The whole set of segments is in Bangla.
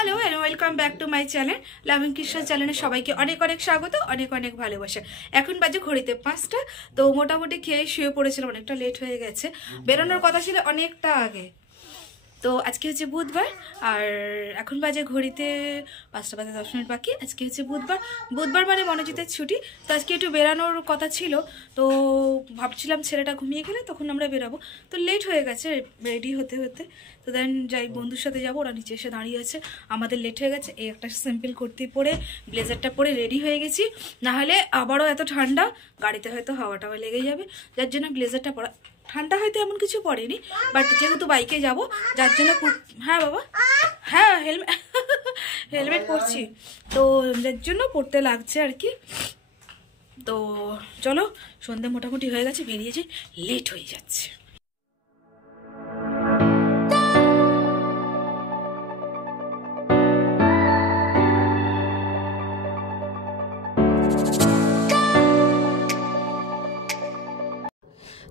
Hello and welcome back to my channel loving Krishna চ্যানেলে সবাইকে অনেক অনেক স্বাগত, অনেক অনেক ভালোবাসা। এখন বাজে ঘড়িতে 5টা। তো মোটামুটি খেয়ে শুয়ে পড়েছিলাম, অনেকটা লেট হয়ে গেছে, বেরোনোর কথা ছিল অনেকটা আগে। তো আজকে হচ্ছে বুধবার আর এখন বাজে ঘড়িতে 5টা বাজে 10 মিনিট বাকি। আজকে হচ্ছে বুধবার মানে মনোজিতের ছুটি। তো আজকে একটু বেরানোর কথা ছিল, তো ভাবছিলাম ছেলেটা ঘুমিয়ে গেলে তখন আমরা বেরাবো। তো লেট হয়ে গেছে রেডি হতে হতে। তো দেন যাই বন্ধুর সাথে যাবো, ওরা নিচে এসে দাঁড়িয়ে আছে। আমাদের লেট হয়ে গেছে, এই একটা সিম্পল কুর্তি পরে ব্লেজারটা পরে রেডি হয়ে গেছি, নাহলে আবারও এত ঠান্ডা গাড়িতে হয়তো হাওয়া টাওয়া লেগে যাবে, যার জন্য ব্লেজারটা পরা। ঠান্ডা হয়তো এমন কিছু পড়েনি, বাট যেহেতু বাইকে যাব যার জন্য। হ্যাঁ বাবা, হ্যাঁ হেলমেট পরছি, তো যার জন্য পড়তে লাগছে আর কি। তো চলো, সন্ধে মোটামুটি হয়ে গেছে, বেরিয়েছি, লেট হয়ে যাচ্ছে।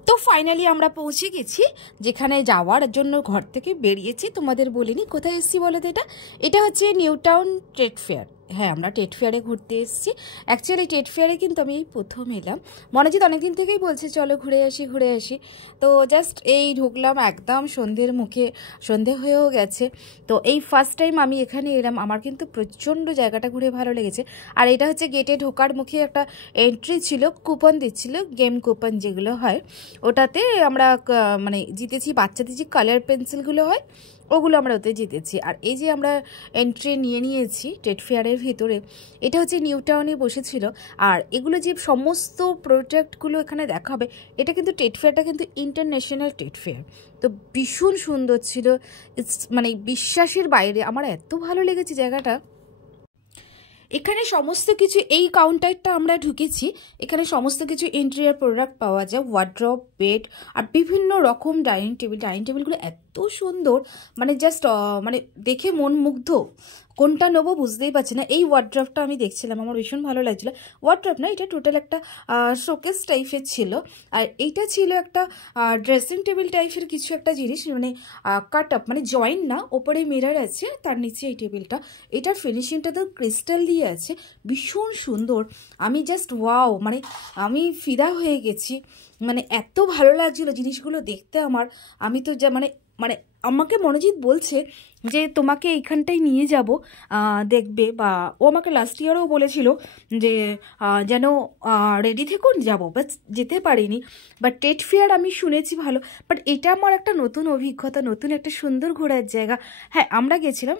তো ফাইনালি আমরা পৌঁছে গেছি যেখানে যাওয়ার জন্য ঘর থেকে বেরিয়েছি। তোমাদের বলিনি কোথায় এসেছি বলো তো। এটা হচ্ছে নিউ টাউন ট্রেড ফেয়ার। হ্যাঁ, আমরা ট্রেড ফেয়ারে ঘুরতে এসেছি। অ্যাকচুয়ালি ট্রেড ফেয়ারে কিন্তু আমি এই প্রথম এলাম। মনোজিৎ অনেকদিন থেকেই বলছে চলো ঘুরে আসি। তো জাস্ট এই ঢুকলাম, একদম সন্ধ্যের মুখে, সন্ধে হয়েও গেছে। তো এই ফার্স্ট টাইম আমি এখানে এলাম, আমার কিন্তু প্রচণ্ড জায়গাটা ঘুরে ভালো লেগেছে। আর এটা হচ্ছে গেটে ঢোকার মুখে একটা এন্ট্রি ছিল, কুপন দিচ্ছিল, গেম কুপন যেগুলো হয়, ওটাতে আমরা মানে জিতেছি। বাচ্চাদের যে কালার পেন্সিলগুলো হয় ওগুলো আমরা ওতে জিতেছি। আর এই যে আমরা এন্ট্রি নিয়েছি ট্রেড ফেয়ারের ভিতরে, এটা হচ্ছে নিউ টাউনে বসেছিল। আর এগুলো যে সমস্ত প্রোডাক্টগুলো এখানে দেখা হবে, এটা কিন্তু ট্রেড ফেয়ারটা কিন্তু ইন্টারন্যাশনাল ট্রেড ফেয়ার। তো ভীষণ সুন্দর ছিল, মানে বিশ্বাসের বাইরে। আমার এত ভালো লেগেছে জায়গাটা। এখানে সমস্ত কিছু, এই কাউন্টারটা আমরা ঢুকেছি, এখানে সমস্ত কিছু ইন্টেরিয়ার প্রোডাক্ট পাওয়া যায়, ওয়ার্ড্রপ, বেড আর বিভিন্ন রকম ডাইনিং টেবিলগুলো এত সুন্দর, মানে জাস্ট মানে দেখে মন মুগ্ধ। কোনটা নেবো বুঝতেই পারছি না। এই ওয়ার্ড্রপটা আমি দেখছিলাম, আমার ভীষণ ভালো লাগছিলো। ওয়ার্ড্রপ না, এটা টোটাল একটা শোকেস টাইপের ছিল। আর এইটা ছিল একটা ড্রেসিং টেবিল টাইপের কিছু একটা জিনিস, মানে কাট আপ, মানে জয়েন্ট না, ওপরে মিরর আছে, তার নিচে এই টেবিলটা। এটার ফিনিশিংটা তো ক্রিস্টাল দিয়ে আছে, ভীষণ সুন্দর। আমি জাস্ট ওয়াও, মানে আমি ফিদা হয়ে গেছি, মানে এত ভালো লাগছিলো জিনিসগুলো দেখতে আমার। আমি তো যা মানে মানে আমাকে মনোজিৎ বলছে যে তোমাকে এইখানটাই নিয়ে যাব দেখবে, বা ও আমাকে লাস্ট ইয়ারও বলেছিল যে যেন রেডি থেকুন যাবো, বাট যেতে পারিনি। বাট ট্রেড ফেয়ার আমি শুনেছি ভালো, বাট এটা আমার একটা নতুন অভিজ্ঞতা, নতুন একটা সুন্দর ঘোরার জায়গা। হ্যাঁ, আমরা গেছিলাম,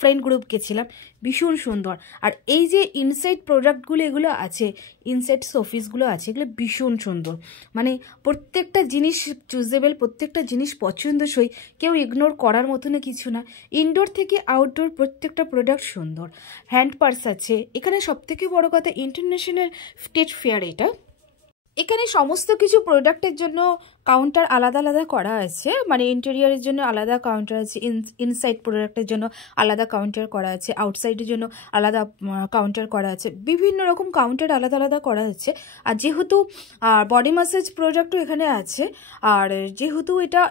ফ্রেন্ড গ্রুপ গেছিলাম, ভীষণ সুন্দর। আর এই যে ইনসাইড প্রোডাক্টগুলো এগুলো আছে, ইনসাইড শোপিসগুলো আছে, এগুলো ভীষণ সুন্দর। মানে প্রত্যেকটা জিনিস চুজেবল, প্রত্যেকটা জিনিস পছন্দসই, কেউ ইগনোর করার মতনও কিছু না। ইনডোর থেকে আউটডোর প্রত্যেকটা প্রোডাক্ট সুন্দর। হ্যান্ড পার্স আছে এখানে, সবথেকে বড় কথা ইন্টারন্যাশনাল ট্রেড ফেয়ার এটা। এখানে সমস্ত কিছু প্রোডাক্টের জন্য কাউন্টার আলাদা আলাদা করা আছে, মানে ইন্টেরিয়ারের জন্য আলাদা কাউন্টার আছে, ইনসাইড প্রোডাক্টের জন্য আলাদা কাউন্টার করা আছে, আউটসাইডের জন্য আলাদা কাউন্টার করা আছে, বিভিন্ন রকম কাউন্টার আলাদা আলাদা করা হচ্ছে। আর যেহেতু বডি ম্যাসাজ প্রোডাক্টও এখানে আছে, আর যেহেতু এটা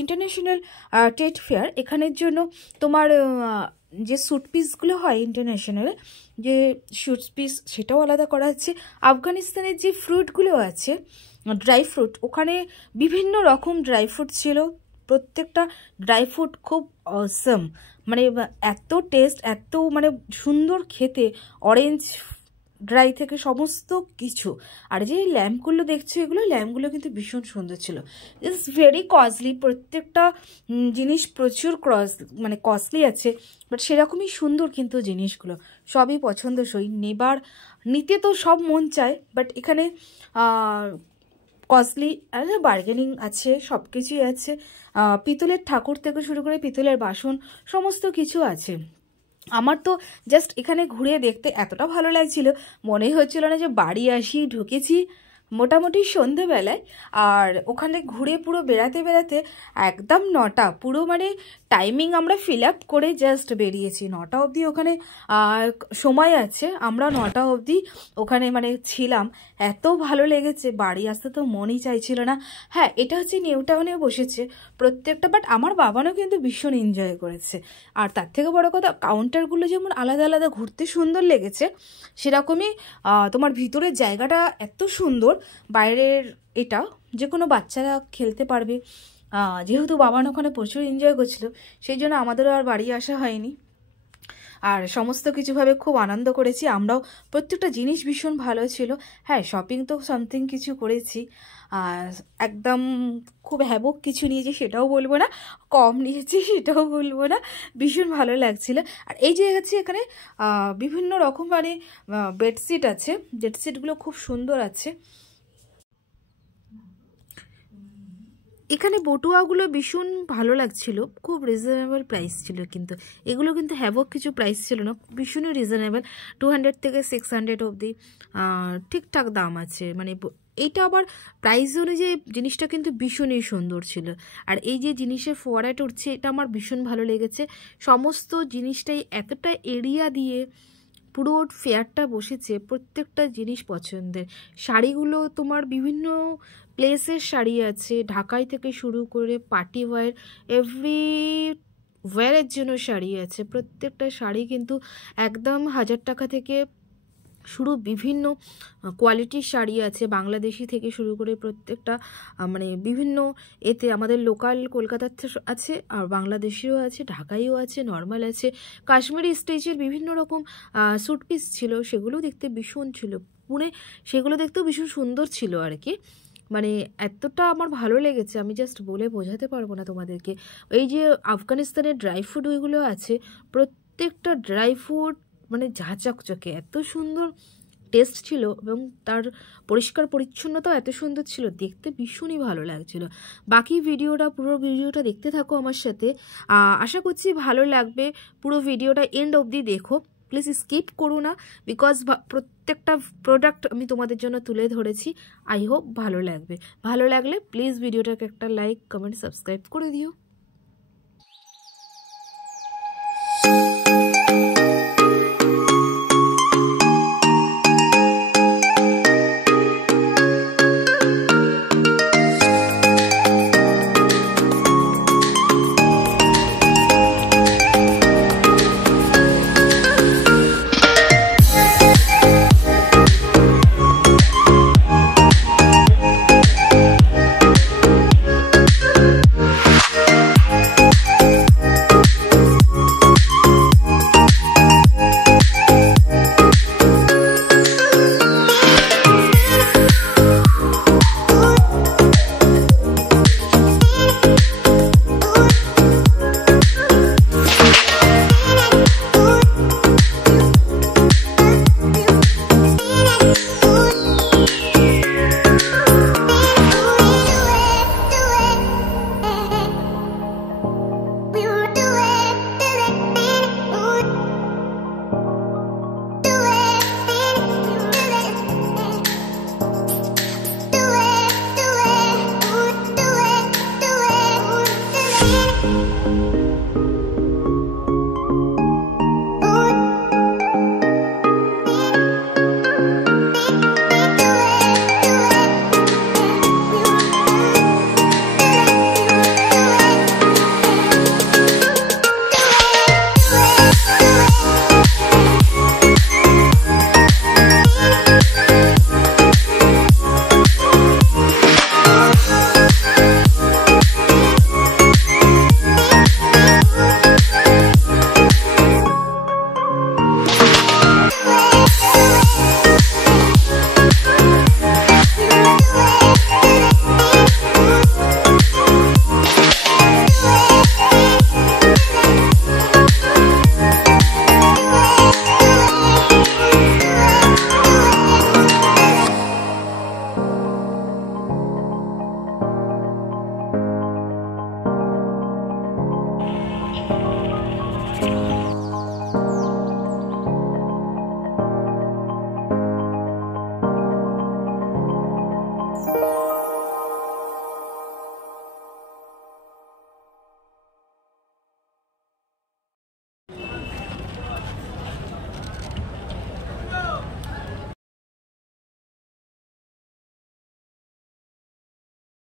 ইন্টারন্যাশনাল ট্রেড ফেয়ার, এখানের জন্য তোমার যে স্যুট পিসগুলো হয় ইন্টারন্যাশনাল যে স্যুট পিস, সেটাও আলাদা করা হচ্ছে। আফগানিস্তানের যে ফ্রুটগুলো আছে, ড্রাই ফ্রুট, ওখানে বিভিন্ন রকম ড্রাই ফ্রুট ছিল, প্রত্যেকটা ড্রাই ফ্রুট খুব অসম, মানে এত টেস্ট, এত মানে সুন্দর খেতে, অরেঞ্জ ড্রাই থেকে সমস্ত কিছু। আর যে ল্যাম্পগুলো দেখছো, এগুলো ল্যাম্পগুলো কিন্তু ভীষণ সুন্দর ছিল। ইটস ভেরি কস্টলি, প্রত্যেকটা জিনিস প্রচুর মানে কস্টলি আছে, বাট সেরকমই সুন্দর কিন্তু জিনিসগুলো সবই পছন্দসই। নিতে তো সব মন চায়, বাট এখানে কস্টলি আর বার্গেনিং আছে, সব কিছুই আছে। পিতলের ঠাকুর থেকে শুরু করে পিতলের বাসন সমস্ত কিছু আছে। আমার তো জাস্ট এখানে ঘুরে দেখতে এতটা ভালো লাগছিল, মনেই হচ্ছিল না যে বাড়ি আসি, ঢুকেছি, মোটামুটি সন্ধেবেলায়। আর ওখানে ঘুরে পুরো বেড়াতে বেড়াতে একদম 9টা, পুরো মানে টাইমিং আমরা ফিল আপ করে জাস্ট বেরিয়েছি। 9টা অবধি ওখানে সময় আছে, আমরা 9টা অবধি ওখানে মানে ছিলাম। এত ভালো লেগেছে, বাড়ি আসতে তো মনই চাইছিল না। হ্যাঁ, এটা হচ্ছে নিউ টাউনে বসেছে প্রত্যেকটা, বাট আমার বাবানও কিন্তু ভীষণ এনজয় করেছে। আর তার থেকে বড় কথা, কাউন্টারগুলো যেমন আলাদা আলাদা ঘুরতে সুন্দর লেগেছে, সেরকমই তোমার ভিতরের জায়গাটা এত সুন্দর। বাইরের এটা যে কোনো বাচ্চারা খেলতে পারবে। যেহেতু বাবান ওখানে প্রচুর এনজয় করছিল, সেই জন্য আমাদেরও আর বাড়ি আসা হয়নি। আর সমস্ত কিছুভাবে খুব আনন্দ করেছি আমরাও। প্রত্যেকটা জিনিস ভীষণ ভালো ছিল। হ্যাঁ, শপিং তো সামথিং কিছু করেছি, একদম খুব হ্যাবক কিছু নিয়েছি সেটাও বলবো না, কম নিয়েছি সেটাও বলবো না, ভীষণ ভালো লাগছিল। আর এই যে হচ্ছে এখানে বিভিন্ন রকম মানে বেডশিট আছে, বেডশিটগুলো খুব সুন্দর আছে। এখানে বটুয়াগুলো ভীষণ ভালো লাগছিল, খুব রিজনেবল প্রাইস ছিল, কিন্তু এগুলো কিন্তু হ্যাভক কিছু প্রাইস ছিল না, ভীষণই রিজনেবল। 200 থেকে 600 অবধি ঠিকঠাক দাম আছে। মানে এইটা আবার প্রাইস অনুযায়ী জিনিসটা কিন্তু ভীষণই সুন্দর ছিল। আর এই যে জিনিসের ফোয়ারাটা উঠছে, এটা আমার ভীষণ ভালো লেগেছে। সমস্ত জিনিসটাই এতটা এরিয়া দিয়ে পুরো ফেয়ারটা বসেছে, প্রত্যেকটা জিনিস পছন্দের। শাড়িগুলো তোমার বিভিন্ন প্লেসের শাড়ি আছে, ঢাকাই থেকে শুরু করে পার্টি ওয়্যার, এভরি ওয়্যারের জন্য শাড়ি আছে। প্রত্যেকটা শাড়ি কিন্তু একদম 1000 টাকা থেকে শুরু, বিভিন্ন কোয়ালিটির শাড়ি আছে, বাংলাদেশি থেকে শুরু করে প্রত্যেকটা মানে বিভিন্ন এতে আমাদের লোকাল কলকাতার আছে, আর বাংলাদেশিও আছে, ঢাকাইও আছে, নর্মাল আছে, কাশ্মীরি স্টেজের বিভিন্ন রকম স্যুট পিস ছিল, সেগুলো দেখতে ভীষণ ছিল পুনে, সেগুলো দেখতেও ভীষণ সুন্দর ছিল আর কি। মানে এতটা আমার ভালো লেগেছে, আমি জাস্ট বলে বোঝাতে পারবো না তোমাদেরকে। এই যে আফগানিস্তানের ড্রাই ফ্রুট ওইগুলো আছে, প্রত্যেকটা ড্রাই ফ্রুট মানে ঝা চকচকে, এত সুন্দর টেস্ট ছিল, এবং তার পরিষ্কার পরিচ্ছন্নতাও এত সুন্দর ছিল, দেখতে ভীষণই ভালো লাগছিল। বাকি ভিডিওটা, পুরো ভিডিওটা দেখতে থাকো আমার সাথে, আশা করছি ভালো লাগবে। পুরো ভিডিওটা এন্ড অবধি দেখো, প্লিজ স্কিপ করো না, বিকজ প্রত্যেকটা প্রোডাক্ট আমি তোমাদের জন্য তুলে ধরেছি। আই হোপ ভালো লাগবে। ভালো লাগলে প্লিজ ভিডিওটাকে একটা লাইক, কমেন্ট, সাবস্ক্রাইব করে দিও।